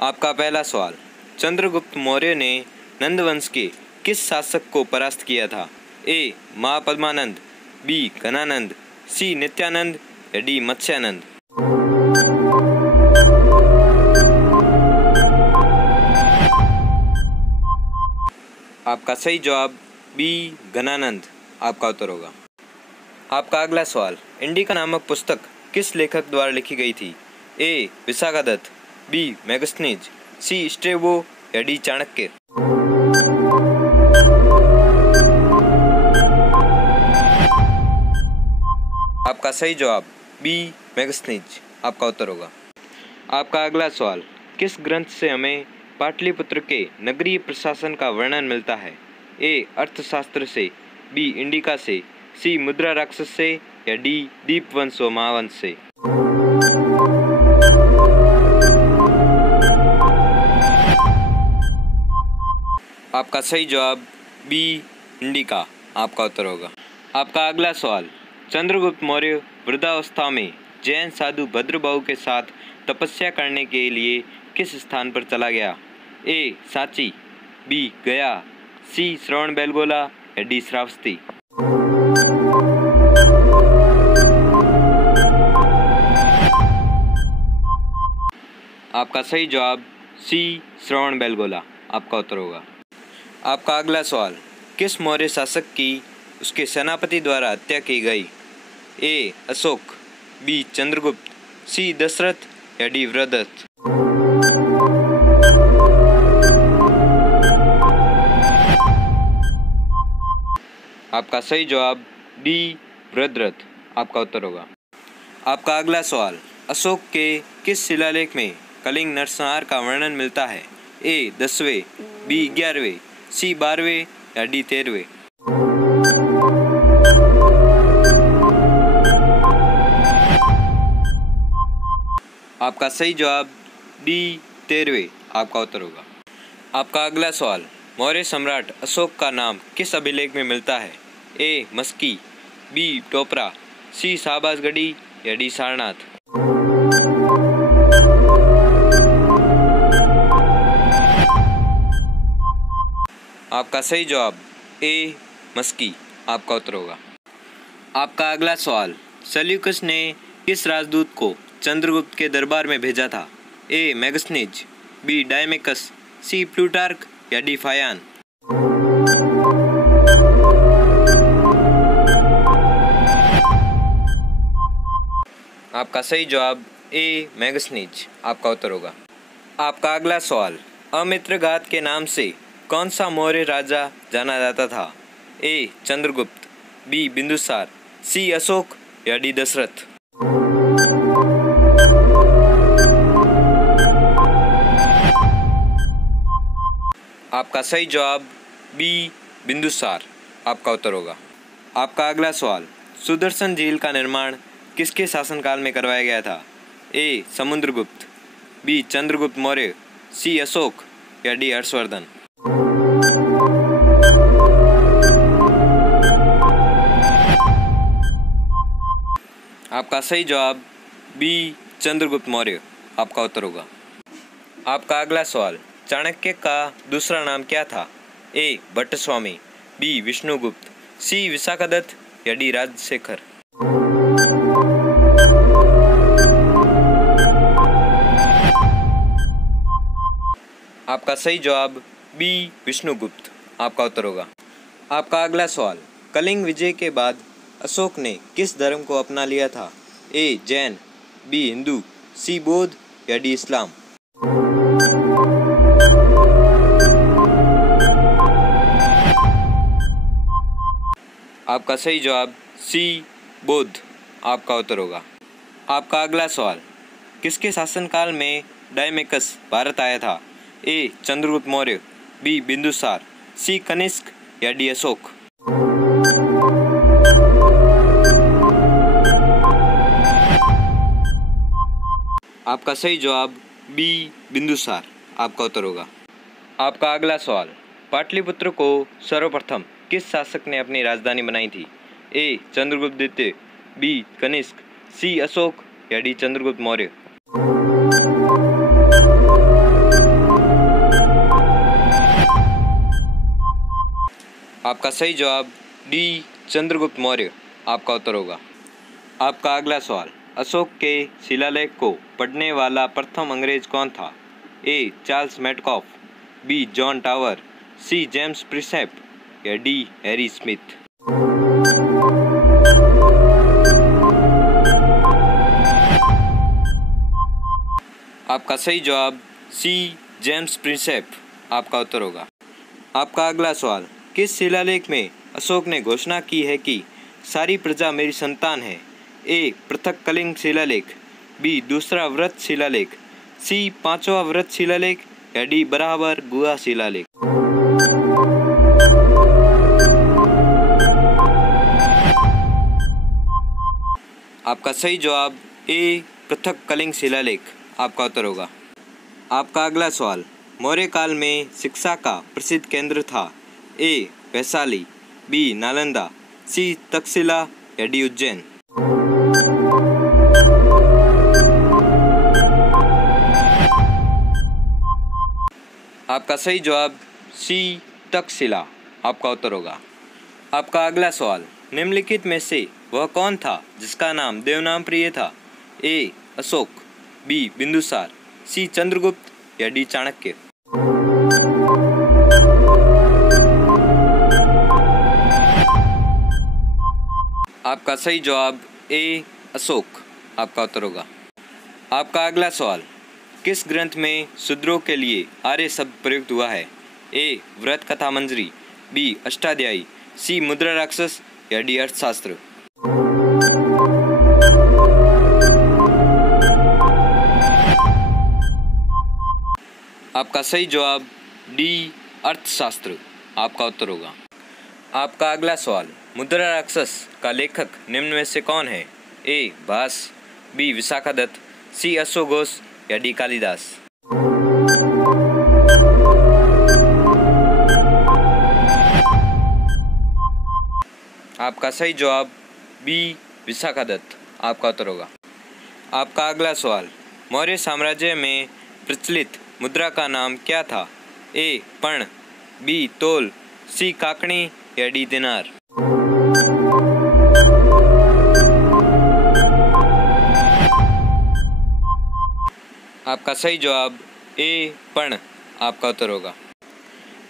आपका पहला सवाल, चंद्रगुप्त मौर्य ने नंद वंश के किस शासक को परास्त किया था? ए. महापद्मानंद, बी. घनानंद, सी. नित्यानंद या डी. मत्स्यानंद। आपका सही जवाब बी. घनानंद आपका उत्तर होगा। आपका अगला सवाल, इंडिका नामक पुस्तक किस लेखक द्वारा लिखी गई थी? ए. विशाखादत्त, बी. मेगस्थनीज, सी. स्ट्रैबो या डी. चाणक्य। आपका सही जवाब बी. मेगस्थनीज आपका उत्तर होगा। आपका अगला सवाल, किस ग्रंथ से हमें पाटलिपुत्र के नगरीय प्रशासन का वर्णन मिलता है? ए. अर्थशास्त्र से, बी. इंडिका से, सी. मुद्रा राक्षस से या डी. दीपवंश व महावंश से। आपका सही जवाब बी. इंडिका आपका उत्तर होगा। आपका अगला सवाल, चंद्रगुप्त मौर्य वृद्धावस्था में जैन साधु भद्रबाहु के साथ तपस्या करने के लिए किस स्थान पर चला गया? ए. सांची, बी. गया, सी. श्रवणबेलगोला या डी. श्रावस्ती। आपका सही जवाब सी. श्रवणबेलगोला आपका उत्तर होगा। आपका अगला सवाल, किस मौर्य शासक की उसके सेनापति द्वारा हत्या की गई? ए. अशोक, बी. चंद्रगुप्त, सी. दशरथ या डी. वृद्धत। आपका सही जवाब डी. वृद्धत आपका उत्तर होगा। आपका अगला सवाल, अशोक के किस शिलालेख में कलिंग नरसंहार का वर्णन मिलता है? ए. 10वें, बी. 11वें, सी. 12वें या डी. 13वें। आपका सही जवाब डी. 13वें आपका उत्तर होगा। आपका अगला सवाल, मौर्य सम्राट अशोक का नाम किस अभिलेख में मिलता है? ए. मस्की, बी. टोपरा, सी. शाहबाजगढ़ी या डी. सारनाथ। आपका सही जवाब ए. मस्की आपका उत्तर होगा। आपका अगला सवाल, सेल्यूकस ने किस राजदूत को चंद्रगुप्त के दरबार में भेजा था? A. Megasthenes, B. Deimachus, C. Plutarch या डी. फायान। आपका सही जवाब ए. मेगस्थनीज आपका उत्तर होगा। आपका अगला सवाल, अमित्रघात के नाम से कौन सा मौर्य राजा जाना जाता था? ए. चंद्रगुप्त, बी. बिंदुसार, सी. अशोक या डी. दशरथ। आपका सही जवाब बी. बिंदुसार आपका उत्तर होगा। आपका अगला सवाल, सुदर्शन झील का निर्माण किसके शासनकाल में करवाया गया था? ए. समुद्रगुप्त, बी. चंद्रगुप्त मौर्य, सी. अशोक या डी. हर्षवर्धन। आपका सही जवाब बी. चंद्रगुप्त मौर्य आपका उत्तर होगा। आपका अगला सवाल, चाणक्य का दूसरा नाम क्या था? ए. भट्टस्वामी, बी. विष्णुगुप्त, सी. विशाखादत्त या डी. राजशेखर। आपका सही जवाब बी. विष्णुगुप्त आपका उत्तर होगा। आपका अगला सवाल, कलिंग विजय के बाद अशोक ने किस धर्म को अपना लिया था? ए. जैन, बी. हिंदू, सी. बौद्ध या डी. इस्लाम। आपका सही जवाब सी. बौद्ध आपका उत्तर होगा। आपका अगला सवाल, किसके शासनकाल में डायमेकस भारत आया था? ए. चंद्रगुप्त मौर्य, बी. बिंदुसार, सी. कनिष्क या डी. अशोक। आपका सही जवाब बी. बिंदुसार आपका उत्तर होगा। आपका अगला सवाल, पाटलिपुत्र को सर्वप्रथम किस शासक ने अपनी राजधानी बनाई थी? ए. चंद्रगुप्त द्वितीय, बी. कनिष्क, सी. अशोक या डी. चंद्रगुप्त मौर्य। आपका सही जवाब डी चंद्रगुप्त मौर्य आपका उत्तर होगा। आपका अगला सवाल, अशोक के शिलालेख को पढ़ने वाला प्रथम अंग्रेज कौन था? A Charles Metcalfe, B John Tower, C James Prinsep या डी हैरी स्मिथ। आपका सही जवाब सी जेम्स प्रिंसेप आपका उत्तर होगा। आपका अगला सवाल, किस शिलालेख में अशोक ने घोषणा की है कि सारी प्रजा मेरी संतान है? ए पृथक कलिंग शिलालेख, बी दूसरा व्रत शिलालेख, सी पांचवा व्रत शिलालेख या डी बराबर गुहा शिलालेख। आपका सही जवाब ए पृथक कलिंग शिलालेख आपका उत्तर होगा। आपका अगला सवाल, मौर्य काल में शिक्षा का प्रसिद्ध केंद्र था? ए वैशाली, बी नालंदा, सी तक्षशिला या डी उज्जैन। आपका सही जवाब सी तक्षशिला आपका उत्तर होगा। आपका अगला सवाल, निम्नलिखित में से वह कौन था जिसका नाम देवनामप्रिय था? ए अशोक, बी बिंदुसार, सी चंद्रगुप्त या डी चाणक्य। आपका सही जवाब ए अशोक आपका उत्तर होगा। आपका अगला सवाल, किस ग्रंथ में शूद्रों के लिए आर्य शब्द प्रयुक्त हुआ है? ए व्रत कथा मंजरी, बी अष्टाध्यायी, सी मुद्रा राक्षस या डी अर्थशास्त्र। आपका सही जवाब डी अर्थशास्त्र आपका उत्तर होगा। आपका अगला सवाल, मुद्रा राक्षस का लेखक निम्न में से कौन है? ए भास, बी विशाखादत्त, सी अश्व घोष या डी कालिदास। आपका सही जवाब बी विशाखादत्त आपका उत्तर होगा। आपका अगला सवाल, मौर्य साम्राज्य में प्रचलित मुद्रा का नाम क्या था? ए पर्ण, बी तोल, सी काकणी या डी दिनार। आपका सही जवाब ए पर्ण आपका उत्तर होगा।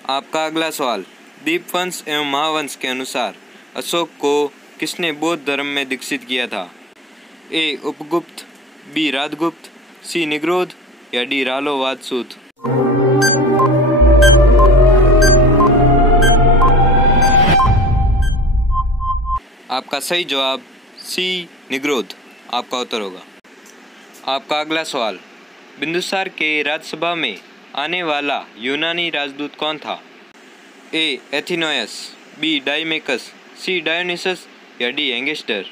आपका अगला सवाल, दीपवंश एवं महावंश के अनुसार अशोक को किसने बौद्ध धर्म में दीक्षित किया था? ए उपगुप्त, बी राजगुप्त, सी निग्रोध या डी रालोवादसूत। आपका सही जवाब सी निग्रोध आपका उत्तर होगा। आपका अगला सवाल, बिंदुसार के राज्यसभा में आने वाला यूनानी राजदूत कौन था? ए एथिनोयस, बी डाइमेकस, सी डायोनिसस या डी एंगेस्टर।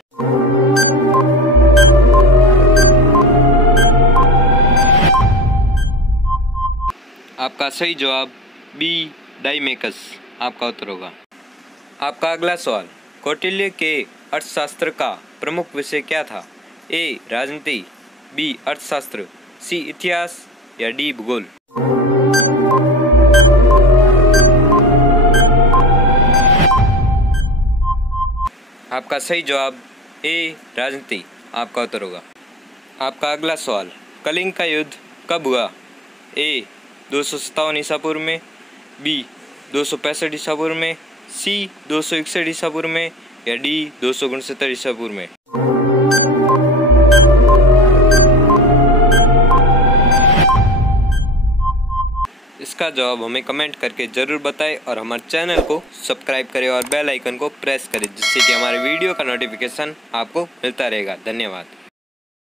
आपका सही जवाब बी डाइमेकस आपका उत्तर होगा। आपका अगला सवाल, कौटिल्य के अर्थशास्त्र का प्रमुख विषय क्या था? ए राजनीति, बी अर्थशास्त्र, सी इतिहास या डी भूगोल। आपका सही जवाब ए राजनीति आपका उत्तर होगा। आपका अगला सवाल, कलिंग का युद्ध कब हुआ? ए 257 ईसा पूर्व में, बी 265 ईसा पूर्व में, सी 261 ईसा पूर्व में या डी 269 ईसा पूर्व में। इसका जवाब हमें कमेंट करके ज़रूर बताएं और हमारे चैनल को सब्सक्राइब करें और बेल आइकन को प्रेस करें, जिससे कि हमारे वीडियो का नोटिफिकेशन आपको मिलता रहेगा। धन्यवाद।